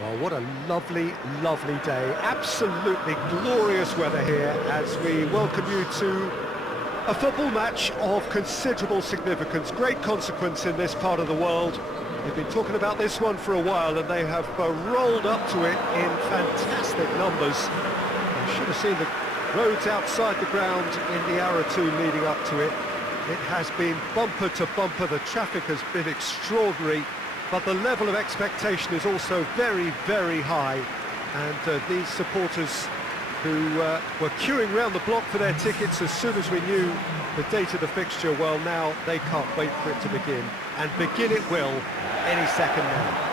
Well, what a lovely, lovely day. Absolutely glorious weather here as we welcome you to a football match of considerable significance, great consequence in this part of the world. They've been talking about this one for a while and they have rolled up to it in fantastic numbers. You should have seen the roads outside the ground in the hour or two leading up to it. It has been bumper to bumper, the traffic has been extraordinary, but the level of expectation is also very, very high. And these supporters who were queuing round the block for their tickets as soon as we knew the date of the fixture, well, now they can't wait for it to begin. And begin it will any second now.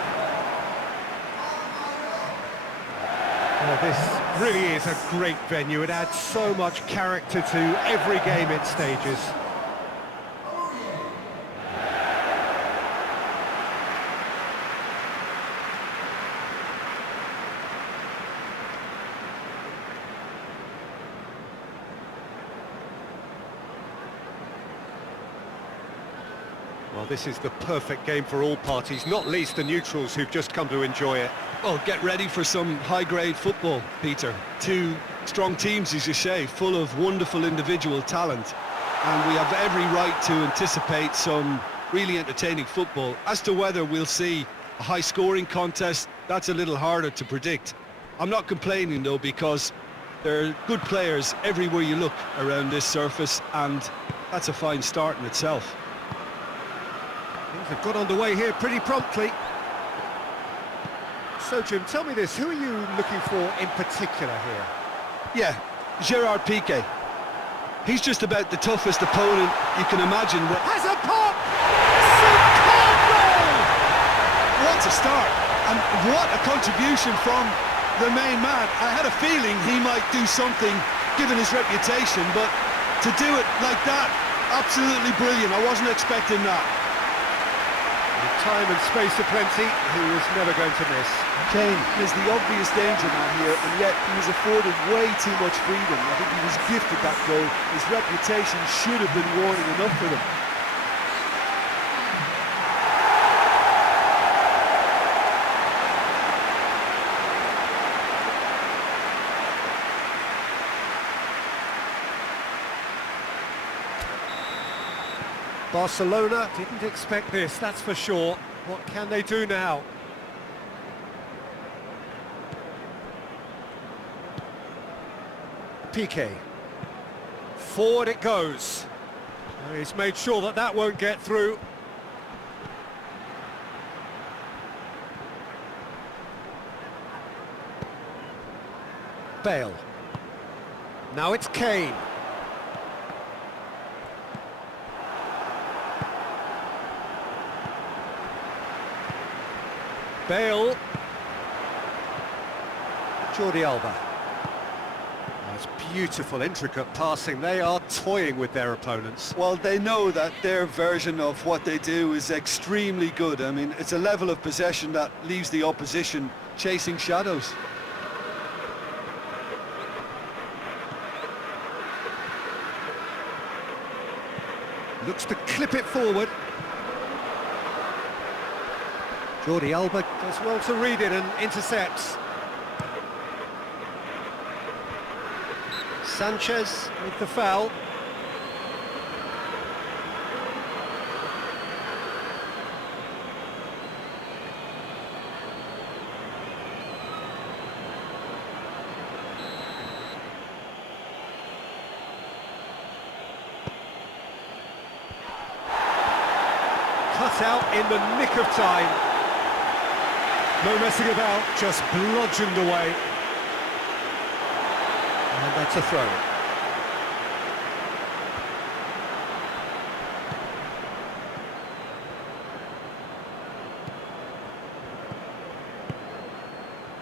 This really is a great venue. It adds so much character to every game it stages. Well, this is the perfect game for all parties, not least the neutrals who've just come to enjoy it. Well, get ready for some high-grade football, Peter. Two strong teams, as you say, full of wonderful individual talent. And we have every right to anticipate some really entertaining football. As to whether we'll see a high-scoring contest, that's a little harder to predict. I'm not complaining, though, because there are good players everywhere you look around this surface, and that's a fine start in itself. Things have got underway here pretty promptly. So, Jim, tell me this, who are you looking for in particular here? Yeah, Gerard Piqué. He's just about the toughest opponent you can imagine. Has a pop! Superb goal! What a start, and what a contribution from the main man. I had a feeling he might do something, given his reputation, but to do it like that, absolutely brilliant. I wasn't expecting that. With time and space aplenty, he was never going to miss. Kane is the obvious danger man here, and yet he was afforded way too much freedom. I think he was gifted that goal. His reputation should have been warning enough for them. Barcelona didn't expect this, that's for sure. What can they do now? Piqué. Forward it goes. He's made sure that that won't get through. Bale. Now it's Kane. Bale. Jordi Alba. That's beautiful, intricate passing. They are toying with their opponents. Well, they know that their version of what they do is extremely good. I mean, it's a level of possession that leaves the opposition chasing shadows. Looks to clip it forward. Jordi Alba does well to read it and intercepts. Sanchez with the foul. Cut out in the nick of time. No messing about, just bludgeoned away. And that's a throw.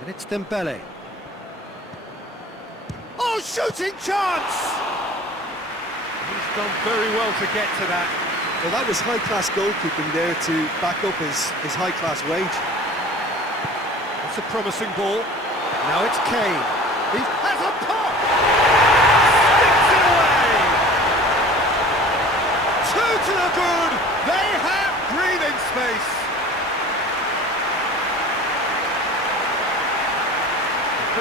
And it's Dembele. Oh, shooting chance! He's done very well to get to that. Well, that was high-class goalkeeping there to back up his high-class wage. It's a promising ball. Now it's Kane. He has a pop! Sticks it away! Two to the good! They have breathing space!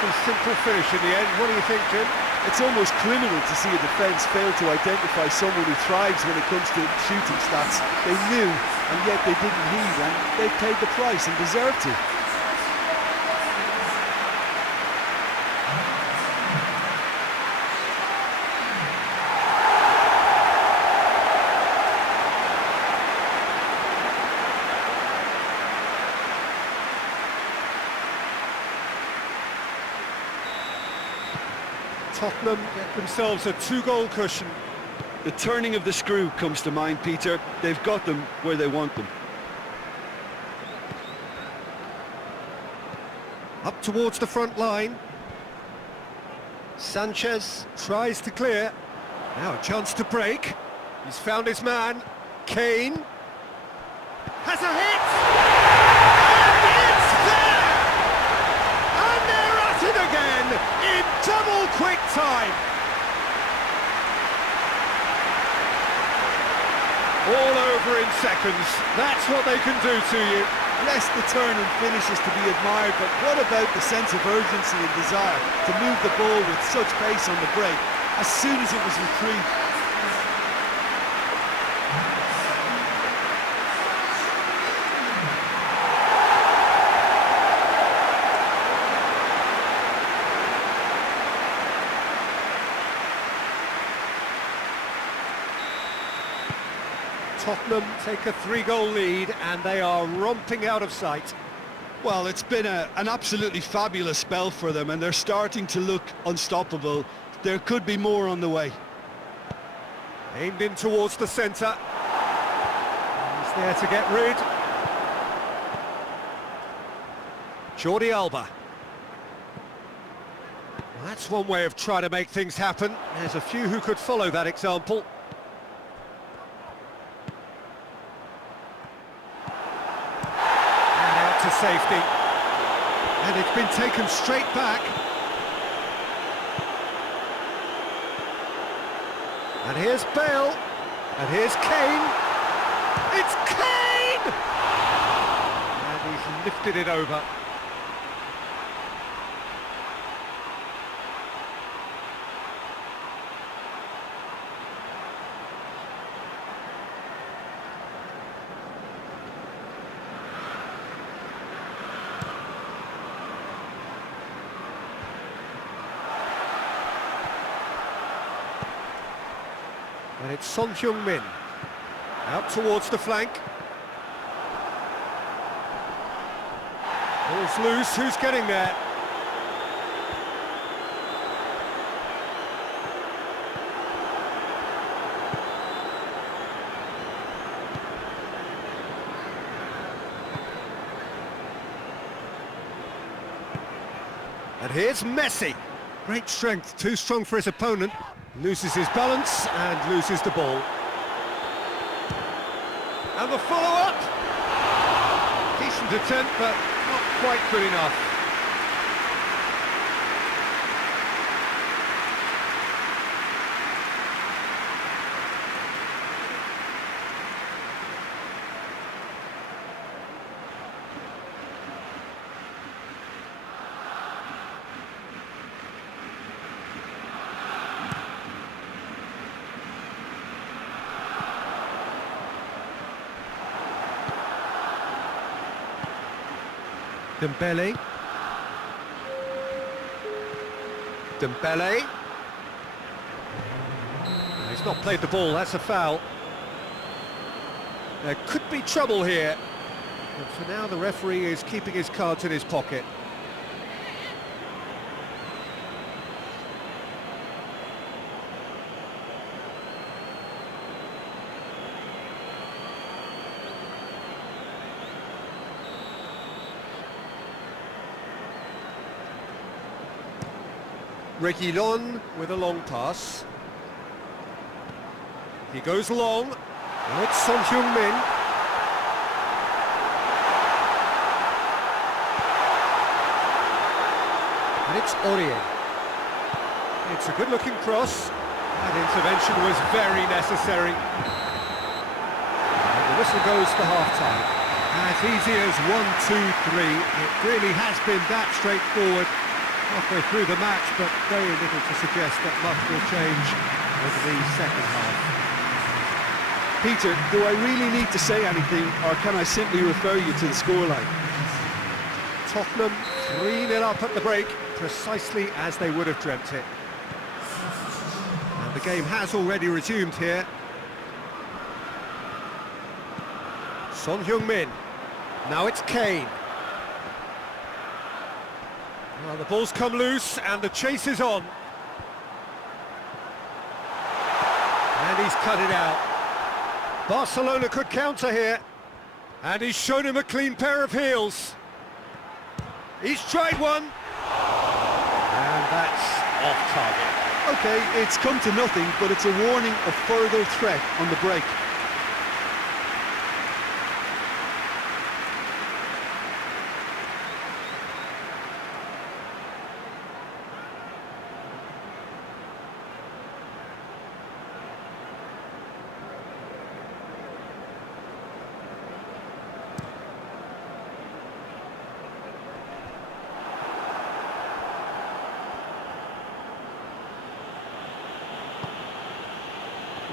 fairly simple finish in the end. What do you think, Jim? It's almost criminal to see a defence fail to identify someone who thrives when it comes to shooting stats. They knew, and yet they didn't heed, and they paid the price and deserved to. Tottenham get themselves a 2-goal cushion. The turning of the screw comes to mind, Peter. They've got them where they want them. Up towards the front line. Sanchez tries to clear. Now a chance to break. He's found his man. Kane has a hit! And it's there! And they're at it again in double quick time. All over in seconds. That's what they can do to you. Yes, the turn and finish is to be admired, but what about the sense of urgency and desire to move the ball with such pace on the break as soon as it was retrieved? Tottenham take a 3-goal lead and they are romping out of sight. Well, it's been an absolutely fabulous spell for them, and they're starting to look unstoppable. There could be more on the way. Aimed in towards the centre. He's there to get rid. Jordi Alba. Well, that's one way of trying to make things happen. There's a few who could follow that example. To safety, and it's been taken straight back. And here's Bale, and here's Kane. It's Kane! And he's lifted it over. And it's Son Heung-min, out towards the flank. Ball's loose, who's getting there? And here's Messi. Great strength, too strong for his opponent. Loses his balance and loses the ball. And the follow-up! Decent attempt, but not quite good enough. Dembele. He's not played the ball, that's a foul. There could be trouble here. But for now, the referee is keeping his cards in his pocket. Reguilon with a long pass. He goes long. Now it's Son Heung-min. And it's Oleh. It's a good-looking cross. That intervention was very necessary. And the whistle goes for half-time. As easy as 1, 2, 3. It really has been that straightforward. Halfway through the match, but very little to suggest that much will change over the second half. Peter, do I really need to say anything, or can I simply refer you to the scoreline? Tottenham 3-0 up at the break, precisely as they would have dreamt it. And the game has already resumed here. Son Heung-min. Now it's Kane. Well, the ball's come loose and the chase is on. And he's cut it out. Barcelona could counter here. And he's shown him a clean pair of heels. He's tried one. And that's off target. Okay, it's come to nothing, but it's a warning of further threat on the break.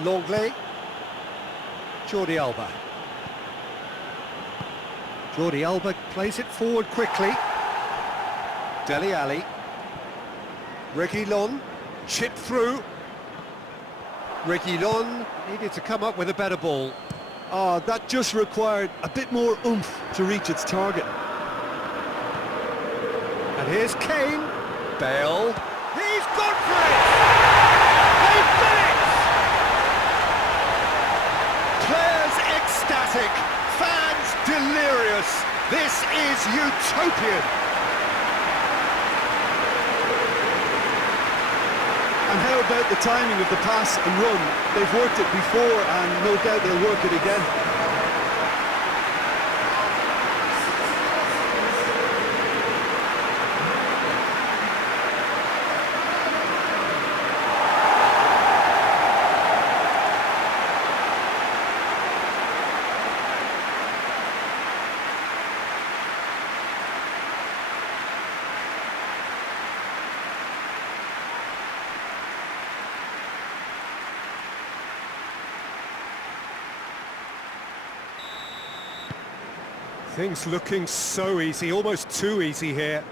Longley. Jordi Alba. Jordi Alba plays it forward quickly. Dele Alli. Reguilon. Chip through. Reguilon needed to come up with a better ball. Oh, that just required a bit more oomph to reach its target. And here's Kane. Bale. He's gone for it! They've done it! Players ecstatic, fans delirious. This is utopian. And how about the timing of the pass and run? They've worked it before and no doubt they'll work it again. Things looking so easy, almost too easy here.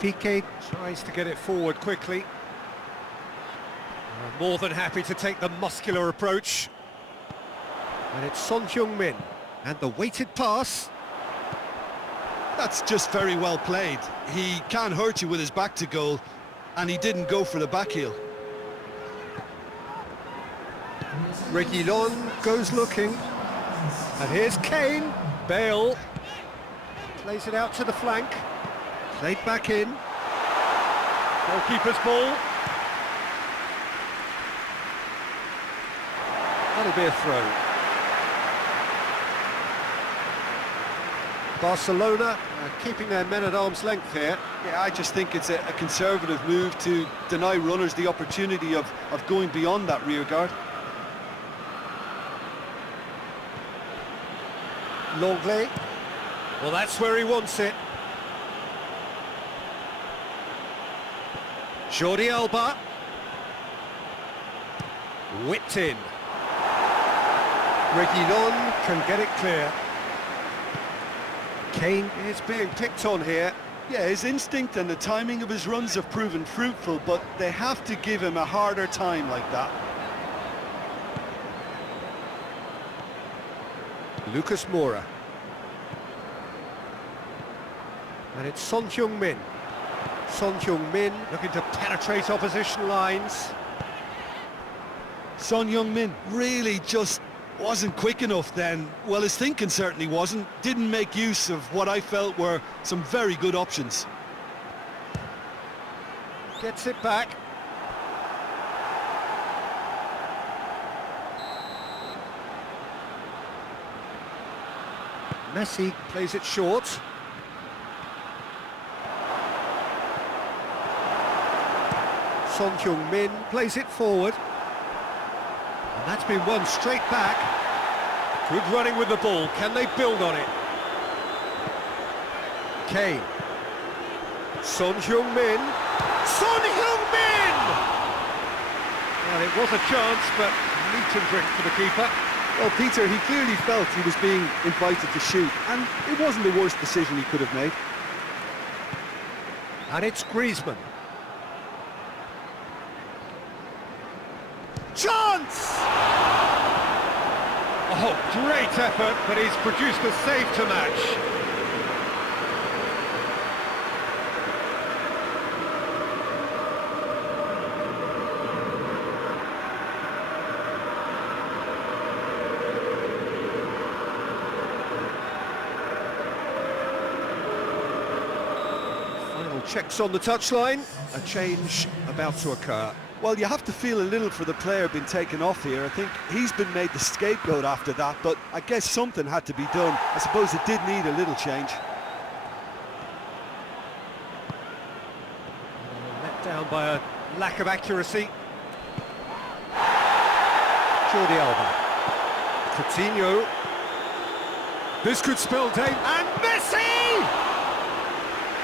Piqué tries to get it forward quickly. More than happy to take the muscular approach. And it's Son Heung-min, and the weighted pass. That's just very well played. He can't hurt you with his back to goal, and he didn't go for the back heel. Reguilon goes looking. And here's Kane. Bale plays it out to the flank. Played back in. Goalkeeper's ball. That'll be a throw. Barcelona keeping their men at arm's length here. Yeah, I just think it's a conservative move to deny runners the opportunity of going beyond that rear guard. Longley. Well, that's where he wants it. Jordi Alba. Whipped in. Reguilon can get it clear. Kane is being picked on here. Yeah, his instinct and the timing of his runs have proven fruitful, but they have to give him a harder time like that. Lucas Moura. And it's Son Heung-min. Son Heung-min looking to penetrate opposition lines. Son Heung-min really just wasn't quick enough then. Well, his thinking certainly wasn't. Didn't make use of what I felt were some very good options. Gets it back. Messi plays it short. Son Heung-min plays it forward. And that's been won straight back. Good running with the ball. Can they build on it? Kane. Son Heung-min. Son Heung-min! Well, it was a chance, but meat and drink for the keeper. Well, Peter, he clearly felt he was being invited to shoot, and it wasn't the worst decision he could have made. And it's Griezmann. Chance! Oh, great effort, but he's produced a save to match. Final checks on the touchline. A change about to occur. Well, you have to feel a little for the player being taken off here. I think he's been made the scapegoat after that, but I guess something had to be done. I suppose it did need a little change. Let down by a lack of accuracy. Jordi Alba. Coutinho. This could spell danger. And Messi!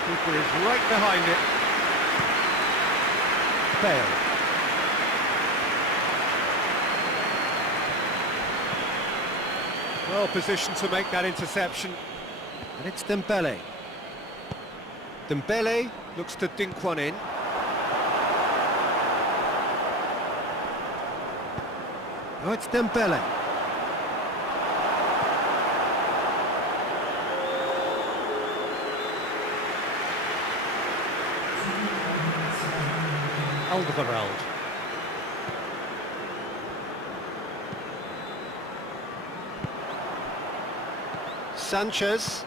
Keeper is right behind it. Bale. Well positioned to make that interception. And it's Dembele. Dembele looks to dink one in. Oh, it's Dembele. Alderweireld. Sanchez.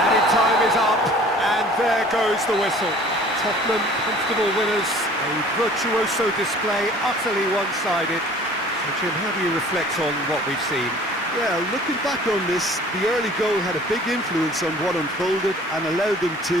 Added time is up, and there goes the whistle. Tottenham comfortable winners, a virtuoso display, utterly one-sided. So Jim, how do you reflect on what we've seen? Yeah, looking back on this, the early goal had a big influence on what unfolded and allowed them to